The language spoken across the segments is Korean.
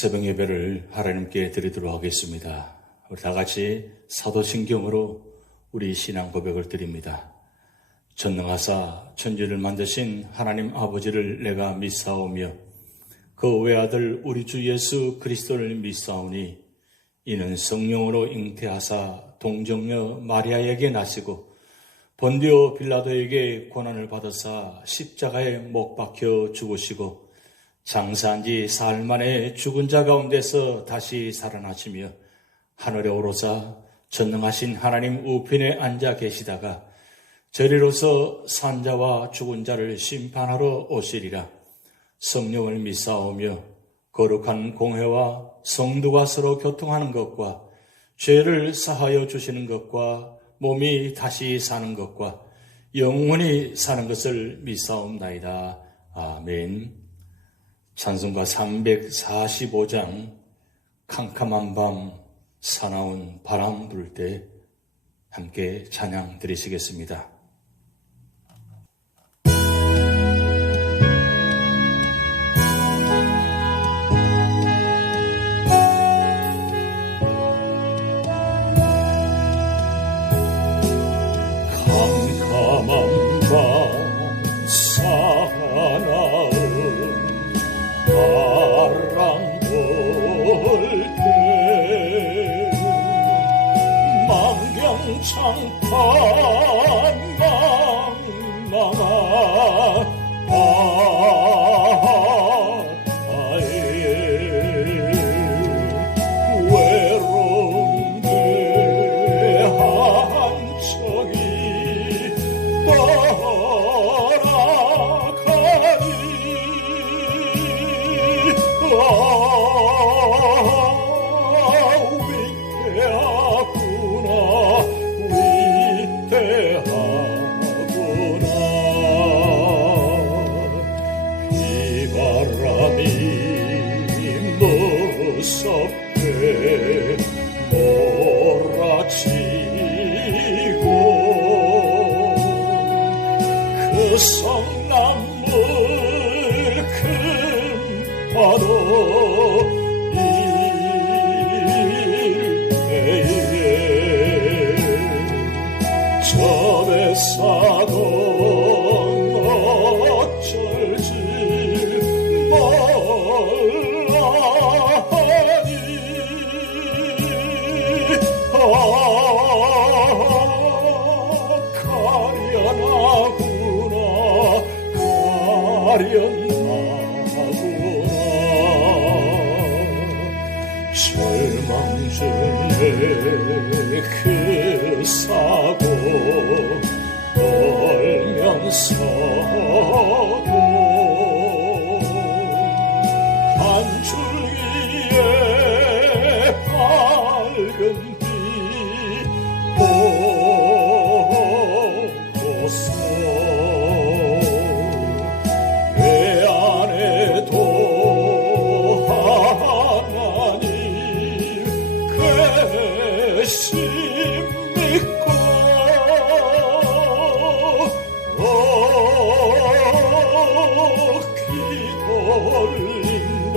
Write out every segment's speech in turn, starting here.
새벽 예배를 하나님께 드리도록 하겠습니다. 우리 다 같이 사도신경으로 우리 신앙 고백을 드립니다. 전능하사 천지를 만드신 하나님 아버지를 내가 믿사오며 그 외아들 우리 주 예수 그리스도를 믿사오니 이는 성령으로 잉태하사 동정녀 마리아에게 나시고 본디오 빌라도에게 고난을 받으사 십자가에 못 박혀 죽으시고 장사한 지 사흘 만에 죽은 자 가운데서 다시 살아나시며 하늘에 오르사 전능하신 하나님 우편에 앉아 계시다가 저리로서 산자와 죽은 자를 심판하러 오시리라. 성령을 믿사오며 거룩한 공회와 성도가 서로 교통하는 것과 죄를 사하여 주시는 것과 몸이 다시 사는 것과 영원히 사는 것을 믿사옵나이다. 아멘. 찬송가 345장 캄캄한 밤 사나운 바람 불 때 함께 찬양 드리시겠습니다. 캄캄한 밤 사나운 바람 불 때 망경창판 망망아 바다에 외로운 내 한 척이 위태하구나. 비바람이 무섭게 몰아치고 그 성나물 큰 파도 사도 어쩔지 몰라하니 가련하구나. 절망 중에 그 사고 떨면서도 한 줄기의 밝은 빛 보고서 내 안에도 하나님 계시 믿고 기도 올린다.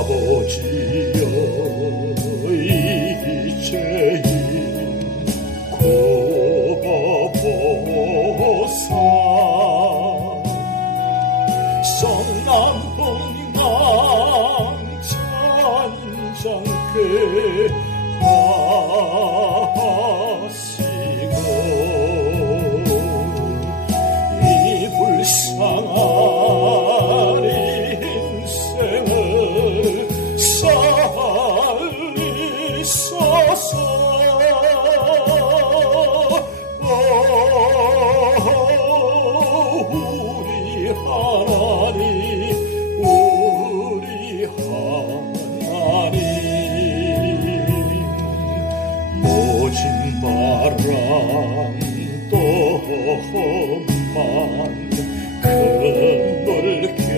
아버지여 이제인 굽어보사 성남분당 찬장께 하시고 이 불쌍한 인생을 살리소서. 우리 하나님 우리 하나님 모진 바람 또 험한 큰 물결이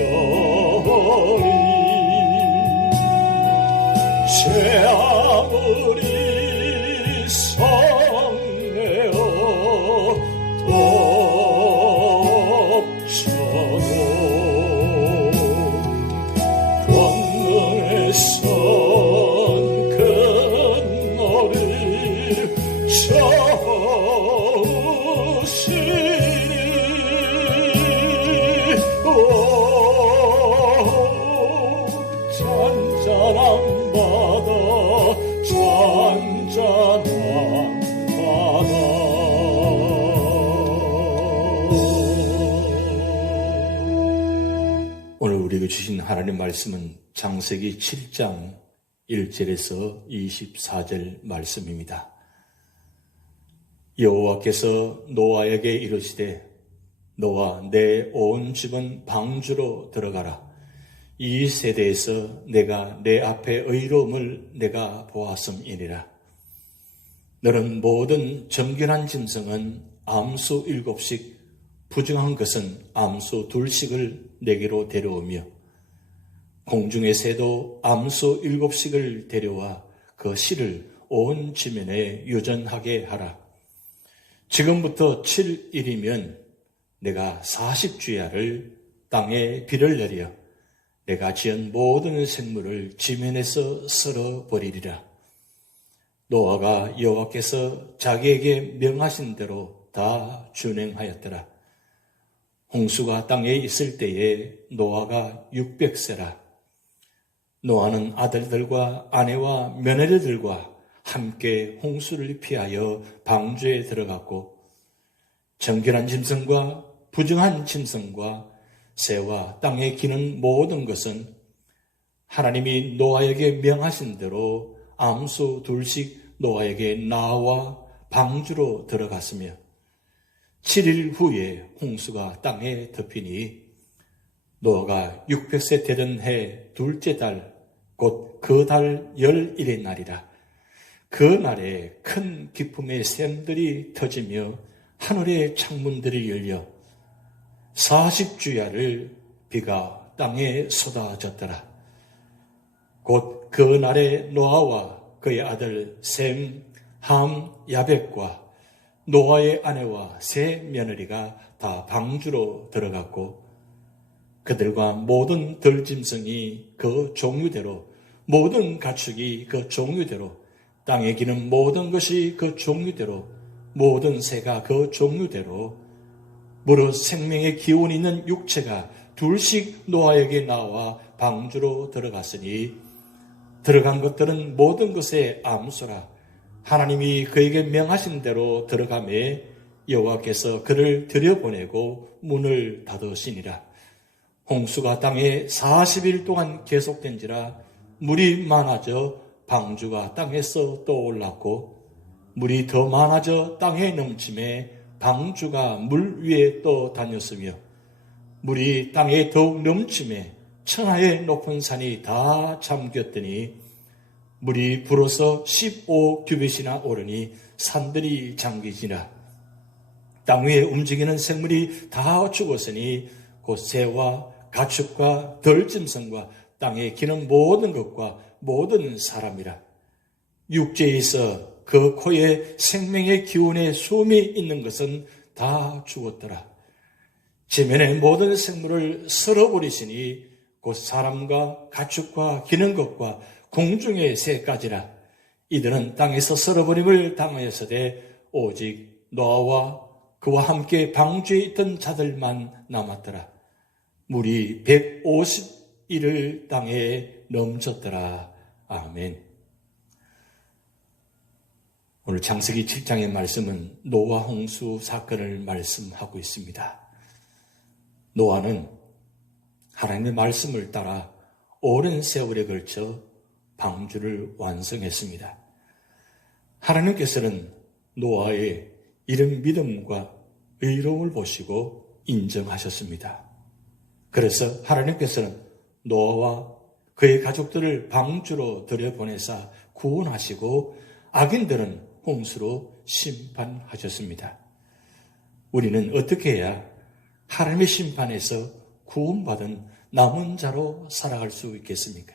제 아무리 성내어 잔잔한 바다 잔잔한 바다 오늘 우리에게 주신 하나님 말씀은 창세기 7장 1절에서 24절 말씀입니다. 여호와께서 노아에게 이르시되 너와 내 온 집은 방주로 들어가라. 이 세대에서 내가 내 앞에 의로움을 내가 보았음이니라. 너는 모든 정결한 짐승은 암수 7씩, 부정한 것은 암수 2씩을 내게로 데려오며 공중의 새도 암수 7씩을 데려와 그 씨를 온 지면에 유전하게 하라. 지금부터 7일이면 내가 40주야를 땅에 비를 내려 내가 지은 모든 생물을 지면에서 썰어버리리라. 노아가 여호와께서 자기에게 명하신 대로 다 준행하였더라. 홍수가 땅에 있을 때에 노아가 600세라. 노아는 아들들과 아내와 며느리들과 함께 홍수를 피하여 방주에 들어갔고 정결한 짐승과 부정한 짐승과 새와 땅에 기는 모든 것은 하나님이 노아에게 명하신 대로 암수 2씩 노아에게 나와 방주로 들어갔으며 7일 후에 홍수가 땅에 덮이니 노아가 600세 되던 해 둘째 달 곧 그 달 11의 날이라. 그 날에 큰 기쁨의 샘들이 터지며 하늘의 창문들이 열려 40주야를 비가 땅에 쏟아졌더라. 곧 그 날에 노아와 그의 아들 셈, 함, 야벳과 노아의 아내와 세 며느리가 다 방주로 들어갔고 그들과 모든 들짐승이 그 종류대로 모든 가축이 그 종류대로 땅에 기는 모든 것이 그 종류대로 모든 새가 그 종류대로 무릇 생명의 기운 있는 육체가 2씩 노아에게 나와 방주로 들어갔으니 들어간 것들은 모든 것의 암수라. 하나님이 그에게 명하신 대로 들어가매 여호와께서 그를 들여보내고 문을 닫으시니라. 홍수가 땅에 40일 동안 계속된지라 물이 많아져 방주가 땅에서 떠올랐고 물이 더 많아져 땅에 넘침에 방주가 물 위에 떠다녔으며 물이 땅에 더욱 넘침에 천하의 높은 산이 다 잠겼더니 물이 불어서 15규빗이나 오르니 산들이 잠기지라. 땅 위에 움직이는 생물이 다 죽었으니 곧 새와 가축과 들짐승과 땅에 기는 모든 것과 모든 사람이라. 육지에서 그 코에 생명의 기운의 숨이 있는 것은 다 죽었더라. 지면의 모든 생물을 썰어버리시니 곧 사람과 가축과 기는 것과 공중의 새까지라. 이들은 땅에서 썰어버림을 당하였으되 오직 노아와 그와 함께 방주에 있던 자들만 남았더라. 물이 150일을 땅에 넘쳤더라. 아멘. 오늘 창세기 7장의 말씀은 노아 홍수 사건을 말씀하고 있습니다. 노아는 하나님의 말씀을 따라 오랜 세월에 걸쳐 방주를 완성했습니다. 하나님께서는 노아의 이런 믿음과 의로움을 보시고 인정하셨습니다. 그래서 하나님께서는 노아와 그의 가족들을 방주로 들여보내사 구원하시고 악인들은 홍수로 심판하셨습니다. 우리는 어떻게 해야 하나님의 심판에서 구원받은 남은 자로 살아갈 수 있겠습니까?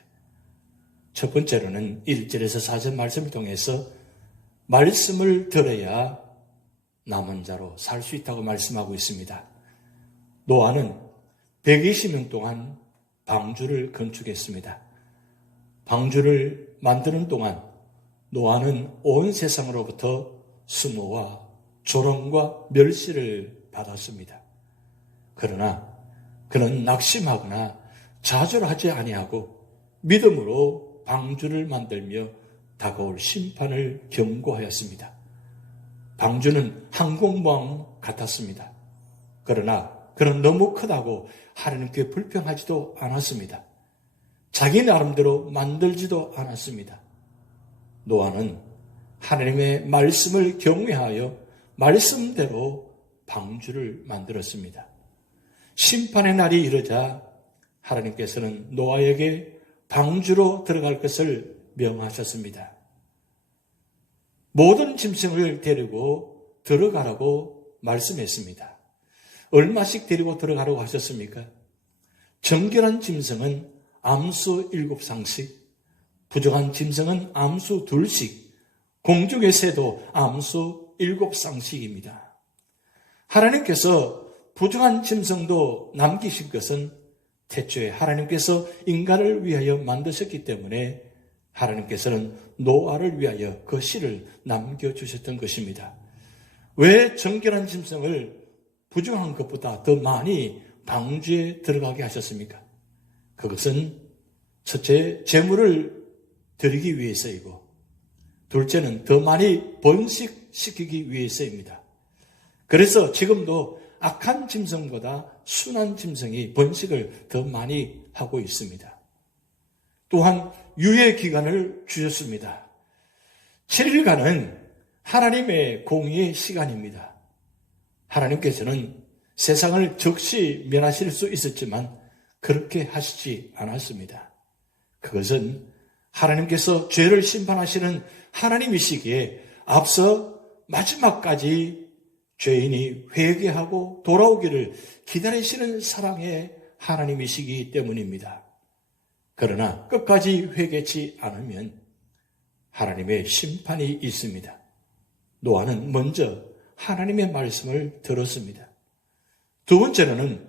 첫 번째로는 1절에서 4절 말씀을 통해서 말씀을 들어야 남은 자로 살 수 있다고 말씀하고 있습니다. 노아는 120년 동안 방주를 건축했습니다. 방주를 만드는 동안 노아는 온 세상으로부터 수모와 조롱과 멸시를 받았습니다. 그러나 그는 낙심하거나 좌절하지 아니하고 믿음으로 방주를 만들며 다가올 심판을 경고하였습니다. 방주는 항공모함 같았습니다. 그러나 그는 너무 크다고 하나님께 불평하지도 않았습니다. 자기 나름대로 만들지도 않았습니다. 노아는 하나님의 말씀을 경외하여 말씀대로 방주를 만들었습니다. 심판의 날이 이르자 하나님께서는 노아에게 방주로 들어갈 것을 명하셨습니다. 모든 짐승을 데리고 들어가라고 말씀했습니다. 얼마씩 데리고 들어가라고 하셨습니까? 정결한 짐승은 암수 7쌍씩, 부정한 짐승은 암수 2씩, 공중의 새도 암수 7쌍씩입니다. 하나님께서 부정한 짐승도 남기신 것은 태초에 하나님께서 인간을 위하여 만드셨기 때문에 하나님께서는 노아를 위하여 그 씨를 남겨주셨던 것입니다. 왜 정결한 짐승을 부정한 것보다 더 많이 방주에 들어가게 하셨습니까? 그것은 첫째, 재물을 드리기 위해서이고 둘째는 더 많이 번식시키기 위해서입니다. 그래서 지금도 악한 짐승보다 순한 짐승이 번식을 더 많이 하고 있습니다. 또한 유예 기간을 주셨습니다. 7일간은 하나님의 공의의 시간입니다. 하나님께서는 세상을 즉시 멸하실 수 있었지만 그렇게 하시지 않았습니다. 그것은 하나님께서 죄를 심판하시는 하나님이시기에 앞서 마지막까지 죄인이 회개하고 돌아오기를 기다리시는 사랑의 하나님이시기 때문입니다. 그러나 끝까지 회개치 않으면 하나님의 심판이 있습니다. 노아는 먼저 하나님의 말씀을 들었습니다. 두 번째로는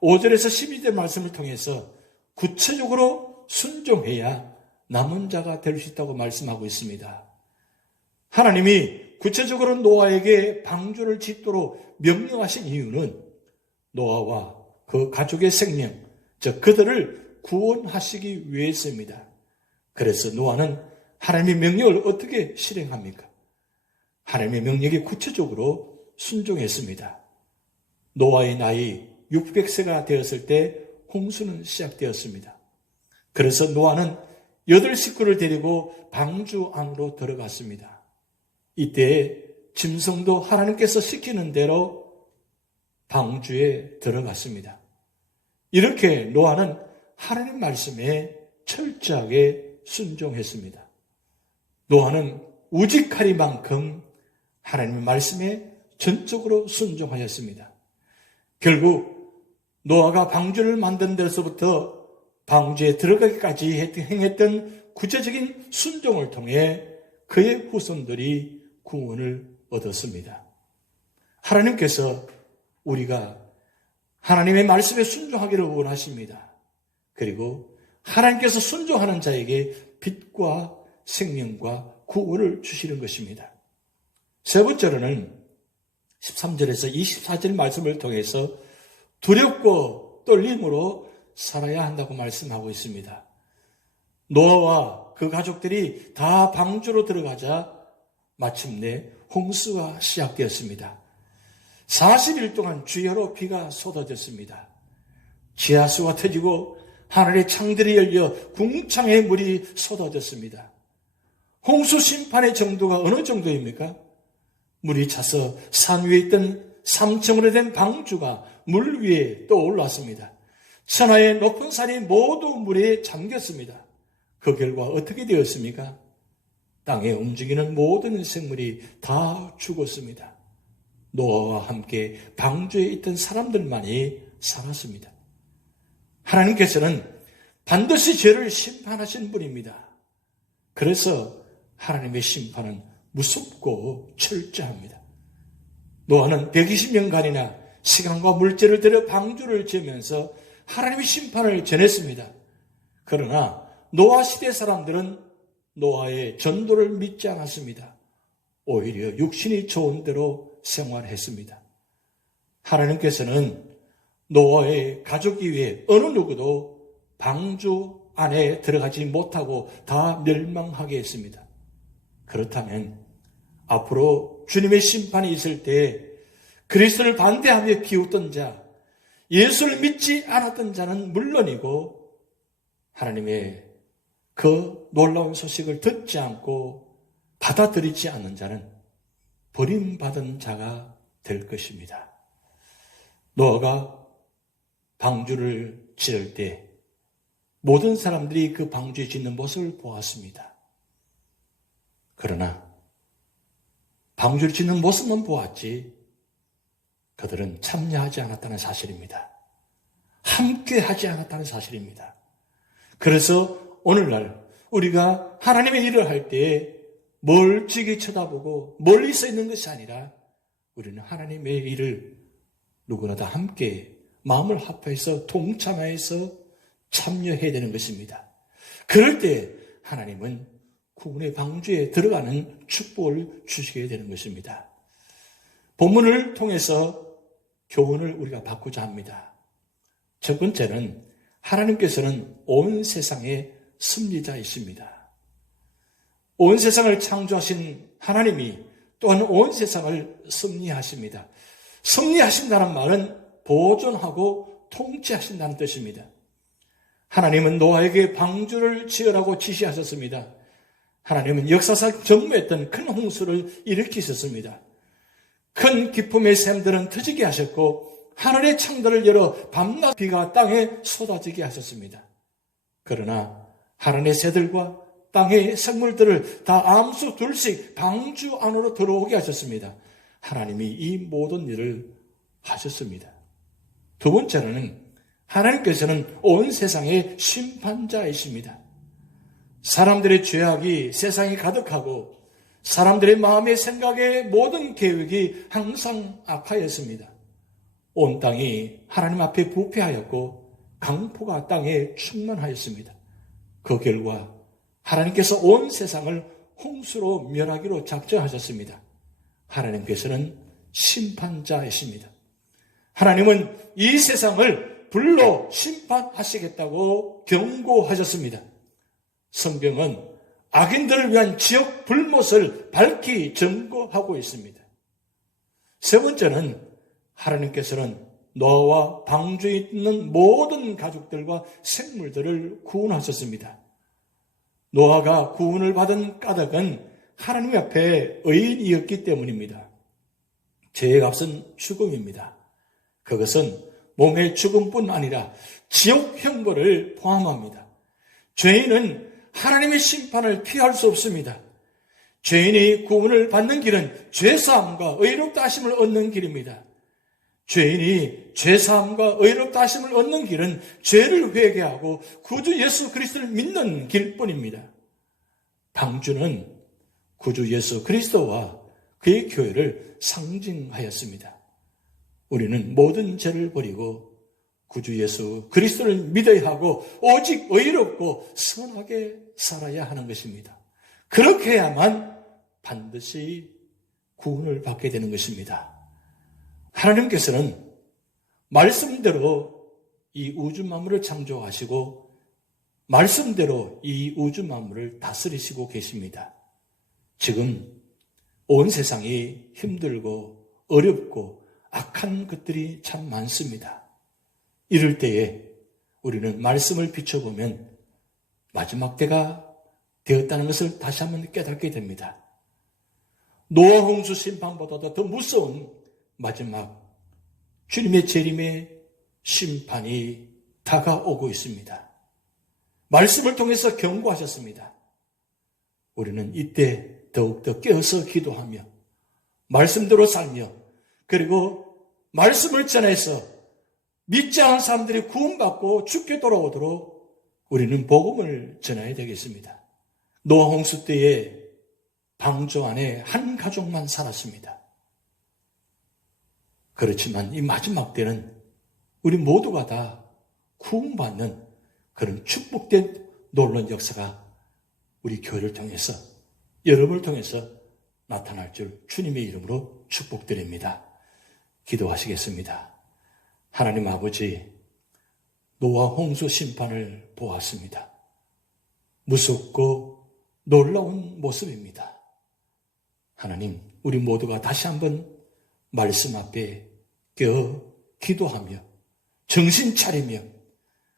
5절에서 12절 말씀을 통해서 구체적으로 순종해야 남은 자가 될 수 있다고 말씀하고 있습니다. 하나님이 구체적으로 노아에게 방주를 짓도록 명령하신 이유는 노아와 그 가족의 생명, 즉 그들을 구원하시기 위해서입니다. 그래서 노아는 하나님의 명령을 어떻게 실행합니까? 하나님의 명령에 구체적으로 순종했습니다. 노아의 나이 600세가 되었을 때 홍수는 시작되었습니다. 그래서 노아는 8식구를 데리고 방주 안으로 들어갔습니다. 이때 짐승도 하나님께서 시키는 대로 방주에 들어갔습니다. 이렇게 노아는 하나님 말씀에 철저하게 순종했습니다. 노아는 우직하리만큼 하나님의 말씀에 전적으로 순종하였습니다. 결국 노아가 방주를 만든 데서부터 방주에 들어가기까지 행했던 구체적인 순종을 통해 그의 후손들이 구원을 얻었습니다. 하나님께서 우리가 하나님의 말씀에 순종하기를 원하십니다. 그리고 하나님께서 순종하는 자에게 빛과 생명과 구원을 주시는 것입니다. 세 번째로는 13절에서 24절 말씀을 통해서 두렵고 떨림으로 살아야 한다고 말씀하고 있습니다. 노아와 그 가족들이 다 방주로 들어가자 마침내 홍수가 시작되었습니다. 40일 동안 주야로 비가 쏟아졌습니다. 지하수가 터지고 하늘의 창들이 열려 궁창의 물이 쏟아졌습니다. 홍수 심판의 정도가 어느 정도입니까? 물이 차서 산 위에 있던 3층으로 된 방주가 물 위에 떠올랐습니다. 천하의 높은 산이 모두 물에 잠겼습니다. 그 결과 어떻게 되었습니까? 땅에 움직이는 모든 생물이 다 죽었습니다. 노아와 함께 방주에 있던 사람들만이 살았습니다. 하나님께서는 반드시 죄를 심판하신 분입니다. 그래서 하나님의 심판은 무섭고 철저합니다. 노아는 120년간이나 시간과 물질을 들여 방주를 지으면서 하나님의 심판을 전했습니다. 그러나 노아 시대 사람들은 노아의 전도를 믿지 않았습니다. 오히려 육신이 좋은 대로 생활했습니다. 하나님께서는 노아의 가족 이외에 어느 누구도 방주 안에 들어가지 못하고 다 멸망하게 했습니다. 그렇다면 앞으로 주님의 심판이 있을 때 그리스도를 반대하며 비웃던 자, 예수를 믿지 않았던 자는 물론이고 하나님의 그 놀라운 소식을 듣지 않고 받아들이지 않는 자는 버림받은 자가 될 것입니다. 노아가 방주를 지을 때 모든 사람들이 그 방주에 짓는 모습을 보았습니다. 그러나 방주를 짓는 모습만 보았지 그들은 참여하지 않았다는 사실입니다. 함께 하지 않았다는 사실입니다. 그래서 오늘날 우리가 하나님의 일을 할 때에 멀찍이 쳐다보고 멀리 서 있는 것이 아니라 우리는 하나님의 일을 누구나 다 함께 마음을 합해서 동참해서 참여해야 되는 것입니다. 그럴 때 하나님은 구원의 방주에 들어가는 축복을 주시게 되는 것입니다. 본문을 통해서 교훈을 우리가 받고자 합니다. 첫 번째는 하나님께서는 온 세상의 섭리자이십니다. 온 세상을 창조하신 하나님이 또한 온 세상을 섭리하십니다. 섭리하신다는 말은 보존하고 통치하신다는 뜻입니다. 하나님은 노아에게 방주를 지으라고 지시하셨습니다. 하나님은 역사상 전무했던 큰 홍수를 일으키셨습니다. 큰 기쁨의 샘들은 터지게 하셨고 하늘의 창들을 열어 밤낮 비가 땅에 쏟아지게 하셨습니다. 그러나 하늘의 새들과 땅의 생물들을 다 암수 둘씩 방주 안으로 들어오게 하셨습니다. 하나님이 이 모든 일을 하셨습니다. 두 번째로는 하나님께서는 온 세상의 심판자이십니다. 사람들의 죄악이 세상에 가득하고 사람들의 마음의 생각의 모든 계획이 항상 악하였습니다. 온 땅이 하나님 앞에 부패하였고 강포가 땅에 충만하였습니다. 그 결과 하나님께서 온 세상을 홍수로 멸하기로 작정하셨습니다. 하나님께서는 심판자이십니다. 하나님은 이 세상을 불로 심판하시겠다고 경고하셨습니다. 성경은 악인들을 위한 지옥 불못을 밝히 증거하고 있습니다. 세 번째는 하나님께서는 노아와 방주에 있는 모든 가족들과 생물들을 구원하셨습니다. 노아가 구원을 받은 까닭은 하나님 앞에 의인이었기 때문입니다. 죄의 값은 죽음입니다. 그것은 몸의 죽음뿐 아니라 지옥 형벌을 포함합니다. 죄인은 하나님의 심판을 피할 수 없습니다. 죄인이 구원을 받는 길은 죄사함과 의롭다 하심을 얻는 길입니다. 죄인이 죄사함과 의롭다 하심을 얻는 길은 죄를 회개하고 구주 예수 그리스도를 믿는 길뿐입니다. 방주는 구주 예수 그리스도와 그의 교회를 상징하였습니다. 우리는 모든 죄를 버리고 구주 예수 그리스도를 믿어야 하고 오직 의롭고 선하게 살아야 하는 것입니다. 그렇게 해야만 반드시 구원을 받게 되는 것입니다. 하나님께서는 말씀대로 이 우주 만물을 창조하시고 말씀대로 이 우주 만물을 다스리시고 계십니다. 지금 온 세상이 힘들고 어렵고 악한 것들이 참 많습니다. 이럴 때에 우리는 말씀을 비춰보면 마지막 때가 되었다는 것을 다시 한번 깨닫게 됩니다. 노아 홍수 심판보다도 더 무서운 마지막 주님의 재림의 심판이 다가오고 있습니다. 말씀을 통해서 경고하셨습니다. 우리는 이때 더욱더 깨어서 기도하며 말씀대로 살며 그리고 말씀을 전해서 믿지 않은 사람들이 구원받고 죽게 돌아오도록 우리는 복음을 전해야 되겠습니다. 노아 홍수 때에 방주 안에 한 가족만 살았습니다. 그렇지만 이 마지막 때는 우리 모두가 다 구원받는 그런 축복된 놀라운 역사가 우리 교회를 통해서, 여러분을 통해서 나타날 줄 주님의 이름으로 축복드립니다. 기도하시겠습니다. 하나님 아버지, 노아 홍수 심판을 보았습니다. 무섭고 놀라운 모습입니다. 하나님, 우리 모두가 다시 한번 말씀 앞에 기도하며 정신 차리며,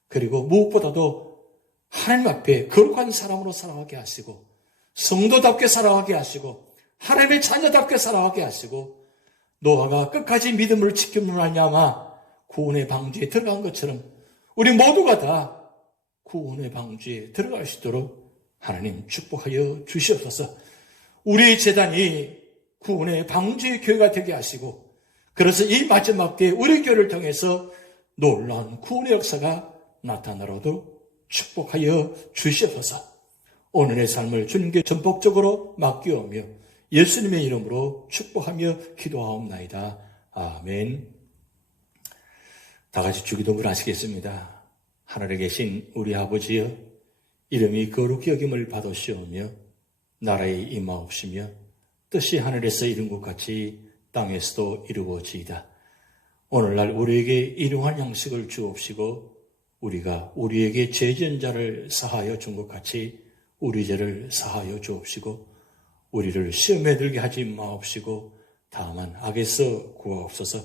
그리고 무엇보다도 하나님 앞에 거룩한 사람으로 살아가게 하시고, 성도답게 살아가게 하시고, 하나님의 자녀답게 살아가게 하시고, 노아가 끝까지 믿음을 지킴으로 말미암아 구원의 방주에 들어간 것처럼 우리 모두가 다 구원의 방주에 들어갈 수 있도록 하나님 축복하여 주시옵소서. 우리 재단이 구원의 방주의 교회가 되게 하시고, 그래서 이 마지막 때에 우리 교회를 통해서 놀라운 구원의 역사가 나타나도록 축복하여 주시옵소서. 오늘의 삶을 주님께 전폭적으로 맡기오며 예수님의 이름으로 축복하며 기도하옵나이다. 아멘. 다 같이 주기도문을 하시겠습니다. 하늘에 계신 우리 아버지여, 이름이 거룩히 여김을 받으시오며 나라에 임하옵시며 뜻이 하늘에서 이룬 것 같이 땅에서도 이루어지이다. 오늘날 우리에게 일용할 양식을 주옵시고 우리가 우리에게 죄지은 자를 사하여 준 것 같이 우리 죄를 사하여 주옵시고 우리를 시험에 들게 하지 마옵시고 다만 악에서 구하옵소서.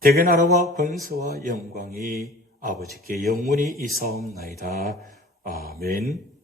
대개 나라와 권세와 영광이 아버지께 영원히 이사옵나이다. 아멘.